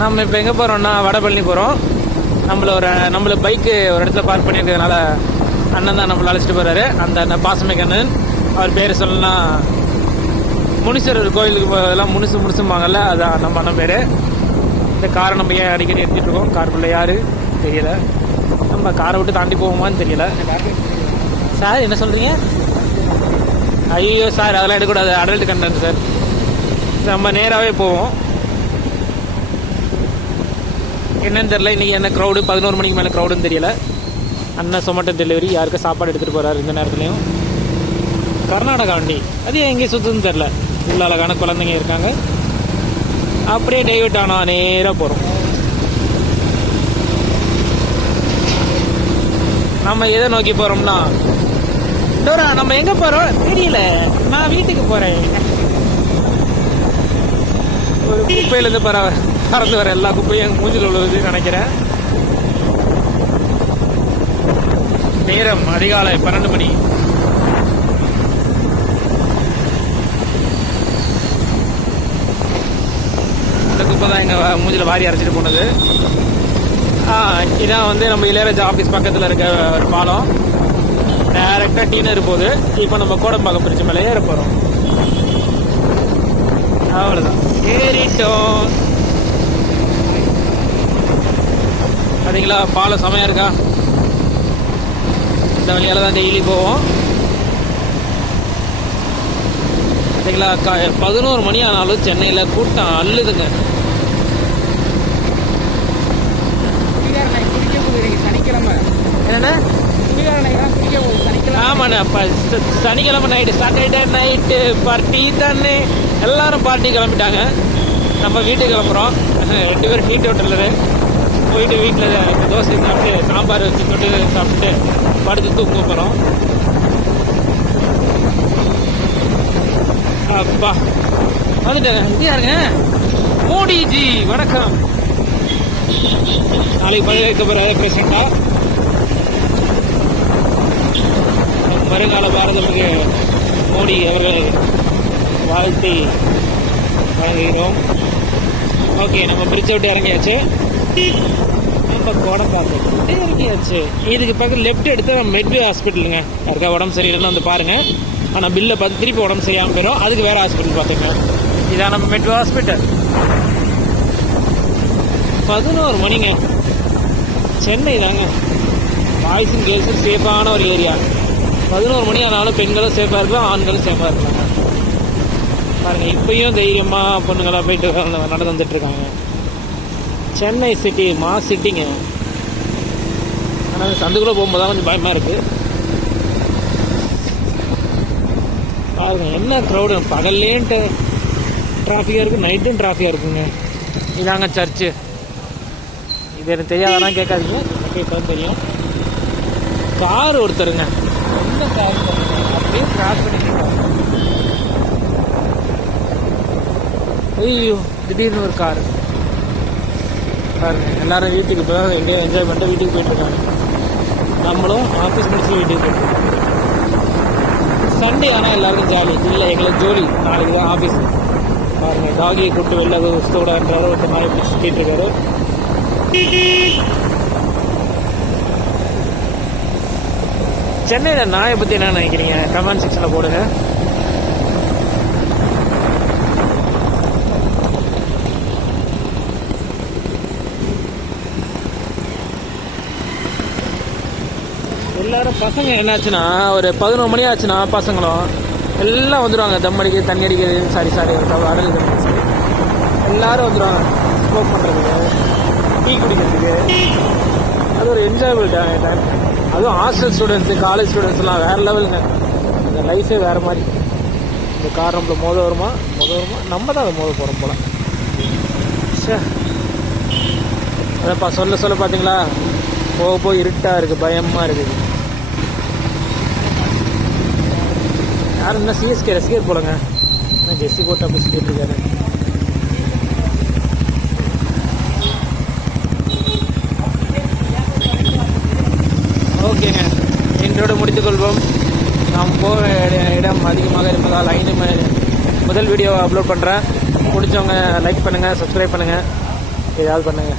நம்ம இப்போ எங்கே போகிறோம்னா வடபழனி போகிறோம். நம்மளை பைக்கு ஒரு இடத்துல பார்க் பண்ணியிருக்கிறதுனால அண்ணன் தான் நம்மளை அழைச்சிட்டு போகிறாரு. அந்த பாசமிக்க அண்ணன், அவர் பேர் சொல்லணும்னா முனீஸ்வரர் கோயிலுக்கு எல்லாம் முனிசும்பாங்கல்ல, அதான் நம்ம அண்ணன் பேர். இந்த காரை நம்ம ஏன் அடிக்கடி எடுத்துகிட்டு இருக்கோம், காருக்குள்ளே யார் தெரியல, நம்ம காரை விட்டு தாண்டி போவோமான்னு தெரியல. சார் என்ன சொல்கிறீங்க? ஐயோ சார் அதெல்லாம் எடுக்கக்கூடாது, அடல்ட் கண்டென்ட் சார். நம்ம நேராகவே போவோம். என்னன்னு தெரியல, இன்றைக்கி என்ன க்ரௌடு, 11 மணிக்கு மேலே க்ரௌடுன்னு தெரியல. அண்ணன் சொமேட்டோ டெலிவரி யாருக்கும் சாப்பாடு எடுத்துகிட்டு போகிறாரு இந்த நேரத்துலையும். கர்நாடகா வண்டி அது எங்கேயும் சுற்றுன்னு தெரில. உள்ள அழகான குழந்தைங்க இருக்காங்க. அப்படியே டைவர்ட் ஆனால் நேராக போகிறோம். நம்ம எதை நோக்கி போகிறோம்னா, டோரா நம்ம எங்கே போகிறோம் தெரியல, நான் வீட்டுக்கு போகிறேன். ஒரு குப்பையிலேருந்து பறந்து வர எல்லா குப்பையும் எங்கள் மூஞ்சில் உள்ளதுன்னு நினைக்கிறேன். நேரம் அதிகாலை 12 மணி. இந்த குப்பை தான் எங்கள் மூஞ்சில் வாரி அரைச்சிட்டு போனது. இதான் வந்து நம்ம இளையராஜா ஆஃபீஸ் பக்கத்தில் இருக்க ஒரு பாலம். டைரெக்டாக டீனர் போகுது. இப்போ நம்ம கோடம்பாக்கம் பிரிட்ஜ் மேலே ஏற போகிறோம். அவ்வளோதான், ஏறிட்டோம். பார்த்தீங்களா பாலம் செமையாக இருக்கா? இந்த வழியால் தான் டெய்லி போவோம். பார்த்தீங்களா 11 மணி ஆனாலும் சென்னையில் கூட்டம் அள்ளுதுங்க. சனிக்கிழமை என்னென்ன ஆமாண்ணே, அப்போ சனிக்கிழமை நைட்டு, சாட்டர்டே நைட்டு பார்ட்டி தானே, எல்லாரும் பார்ட்டி கிளம்பிட்டாங்க. நம்ம வீட்டுக்கு கிளம்புறோம். 2 பேர் ஹீட் ஹோட்டலில் போயிட்டு வீட்டில் தோசை சாப்பிட்டு சாம்பார் வச்சு தொட்டு சாப்பிட்டு படுத்து தூங்க போகிறோம். அப்பா வந்துட்டேங்க. இது யாருங்க? மோடிஜி வணக்கம். நாளைக்கு பதவி வைக்க போகிற பிரசிடண்டா வருங்கால பாரதத்துக்கு மோடி அவர்கள் வாழ்த்தி வழங்குகிறோம். ஓகே, நம்ம பிரிட்ஜை விட்டு இறங்கியாச்சு. நம்ம கோடம்பாக்கம் இறங்கியாச்சு. இதுக்கு பக்கம் லெஃப்ட் எடுத்து நம்ம மெட்வே ஹாஸ்பிட்டலுங்க. யாருக்கா உடம்பு சரியில்லைன்னு வந்து பாருங்கள். ஆனால் பில்லை பார்த்து திருப்பி உடம்பு சரியாமல் போயிடும். அதுக்கு வேறு ஹாஸ்பிட்டல் பார்த்துங்க. இதான் நம்ம மெட்வே ஹாஸ்பிட்டல். 11 மணிங்க. சென்னை தாங்க. பாய்ஸ் அண்ட் கேர்ள்ஸும் சேஃபான ஒரு ஏரியா. 11 மணி ஆனாலும் பெண்களும் சேஃபாக இருக்கலாம், ஆண்களும் சேஃபாக இருக்காங்க. பாருங்கள், இப்பயும் தைரியமாக பொண்ணுங்களாக போயிட்டு நடந்து வந்துட்டுருக்காங்க. சென்னை சிட்டி மாஸ் சிட்டிங்க. ஆனால் சந்துக்குள்ளே போகும்போது தான் கொஞ்சம் பயமாக இருக்குது. பாருங்கள் என்ன க்ரௌடு. பகல்லேன்ட்டு டிராஃபிக்காக இருக்குது, நைட்டும் டிராஃபிக்காக இருக்குங்க. இதாங்க சர்ச்சு. இது எனக்கு தெரியாதான் கேட்காதீங்க, கேட்காது தெரியும். கார் ஒருத்தருங்க, என்ன கார் அப்படியே கிராஸ் பண்ணிட்டு. ஐயோ திடீர்னு ஒரு கார். பாருங்க, எல்லாரும் வீட்டுக்கு இப்போ எங்கேயோ என்ஜாய் பண்ணிட்டு வீட்டுக்கு போயிட்டுருக்காங்க. நம்மளும் ஆஃபீஸ் முடிச்சு வீட்டுக்கு போயிட்டுருக்கோம். சண்டே ஆனால் எல்லாருக்கும் ஜாலி. இல்லை எங்களுக்கு ஜோலி, நாளைக்கு தான் ஆஃபீஸ். பாருங்கள், டாகியை கூப்பிட்டு வெளில சுத்தக்கூடாதுன்றாரு. ஒரு நாயை பிடிச்சி சுற்றிட்டு இருக்காரு. சென்னையில் நாயை பற்றி என்ன நினைக்கிறீங்க? கமெண்ட் செக்ஷனில் போடுங்க. எல்லாரும் பசங்க என்னாச்சுன்னா, ஒரு 11 மணி ஆச்சுன்னா பசங்களும் எல்லாம் வந்துடுவாங்க. தம் அடிக்கிறது, தண்ணி அடிக்கிறது, சாரி அடல் சரி, எல்லோரும் வந்துடுவாங்க. ஸ்மோக் பண்ணுறதுக்கு, டீ குடிக்கிறதுக்கு. அது ஒரு என்ஜாயபிள் டைம். அதுவும் ஹாஸ்டல் ஸ்டூடெண்ட்ஸு, காலேஜ் ஸ்டூடெண்ட்ஸ்லாம் வேறு லெவலுங்க. இந்த லைஃபே வேறு மாதிரி. இந்த கார் நம்மள மோத வருமா, நம்ம தான் அதை மோத போகிறோம் போல். சே, அதைப்பா சொல்ல பார்த்தீங்களா, போக இருட்டாக இருக்குது, பயமாக இருக்குது. யாரும் என்ன சிஎஸ்கே ரசிகர் போலங்க. ஜெஸ்ஸி போட்டு அப்படி சுற்றிட்டு இருக்காரு. ஓகேங்க, இன்றோடு முடித்துக்கொள்வோம். நாம் போக இடம் அதிகமாக இருப்பதால் முதல் வீடியோ அப்லோட் பண்ணுறேன். பிடிச்சவங்க லைக் பண்ணுங்கள், சப்ஸ்கிரைப் பண்ணுங்கள். ஏதாவது பண்ணுங்க.